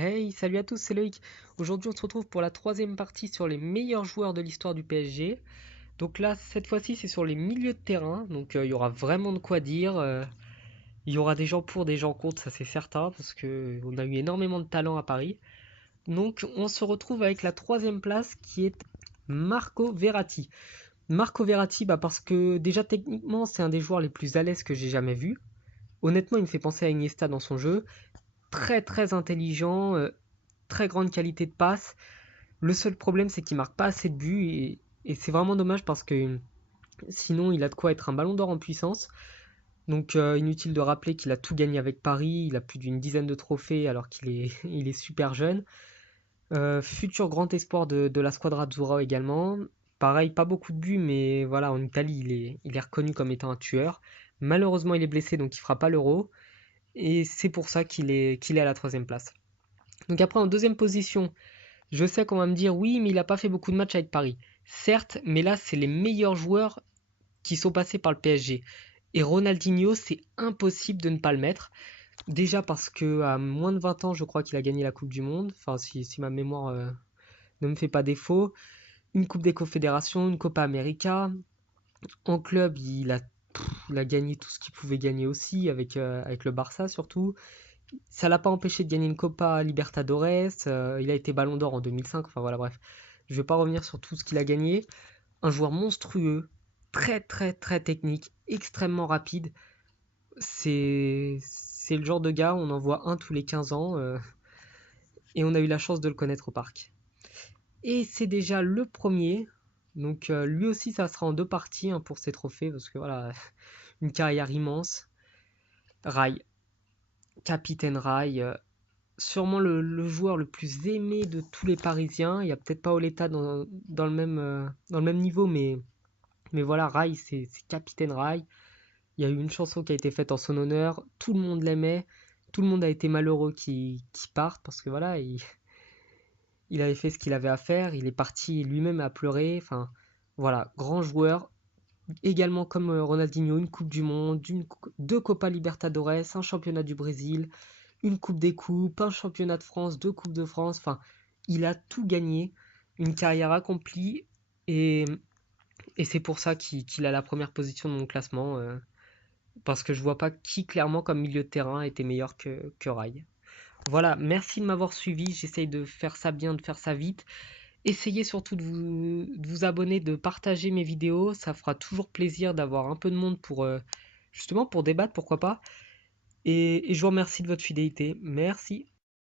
Hey, salut à tous, c'est Loïc. Aujourd'hui, on se retrouve pour la troisième partie sur les meilleurs joueurs de l'histoire du PSG. Donc là, cette fois-ci, c'est sur les milieux de terrain. Donc il y aura vraiment de quoi dire. Il y aura des gens pour, des gens contre, ça c'est certain, parce que on a eu énormément de talent à Paris. Donc on se retrouve avec la troisième place qui est Marco Verratti. Marco Verratti, parce que déjà techniquement, c'est un des joueurs les plus à l'aise que j'ai jamais vu. Honnêtement, il me fait penser à Iniesta dans son jeu. Très très intelligent, très grande qualité de passe. Le seul problème, c'est qu'il marque pas assez de buts et c'est vraiment dommage parce que sinon, il a de quoi être un ballon d'or en puissance. Donc, inutile de rappeler qu'il a tout gagné avec Paris. Il a plus d'une dizaine de trophées alors qu'il est, il est super jeune. Futur grand espoir de la Squadra Azzurra également. Pareil, pas beaucoup de buts, mais voilà, en Italie, il est reconnu comme étant un tueur. Malheureusement, il est blessé, donc il fera pas l'Euro. Et c'est pour ça qu'il est à la troisième place. Donc après, en deuxième position, je sais qu'on va me dire oui, mais il n'a pas fait beaucoup de matchs avec Paris. Certes, mais là, c'est les meilleurs joueurs qui sont passés par le PSG. Et Ronaldinho, c'est impossible de ne pas le mettre. Déjà parce que à moins de 20 ans, je crois qu'il a gagné la Coupe du Monde. Enfin, si ma mémoire ne me fait pas défaut. Une Coupe des Confédérations, une Copa América. En club, il a gagné tout ce qu'il pouvait gagner aussi, avec le Barça surtout. Ça l'a pas empêché de gagner une Copa Libertadores. Il a été Ballon d'Or en 2005. Enfin voilà, bref. Je vais pas revenir sur tout ce qu'il a gagné. Un joueur monstrueux, très très très technique, extrêmement rapide. C'est le genre de gars, on en voit un tous les 15 ans et on a eu la chance de le connaître au parc. Et c'est déjà le premier. Donc lui aussi, ça sera en deux parties hein, pour ses trophées parce que voilà, une carrière immense. Rai, capitaine Rai, sûrement le joueur le plus aimé de tous les Parisiens. Il n'y a peut-être pas Oleta dans le même niveau, mais voilà, Rai, c'est Capitaine Rai. Il y a eu une chanson qui a été faite en son honneur. Tout le monde l'aimait. Tout le monde a été malheureux qu'il parte parce que voilà, il avait fait ce qu'il avait à faire. Il est parti lui-même à pleurer. Enfin, voilà, grand joueur. Également comme Ronaldinho, une Coupe du Monde, deux Copa Libertadores, un championnat du Brésil, une Coupe des Coupes, un championnat de France, deux Coupes de France. Enfin, il a tout gagné. Une carrière accomplie. Et, et c'est pour ça qu'il a la première position de mon classement. Parce que je vois pas qui clairement comme milieu de terrain était meilleur que Rai. Voilà, merci de m'avoir suivi. J'essaye de faire ça bien, de faire ça vite. Essayez surtout de vous abonner, de partager mes vidéos. Ça fera toujours plaisir d'avoir un peu de monde pour justement pour débattre, pourquoi pas. Et je vous remercie de votre fidélité. Merci.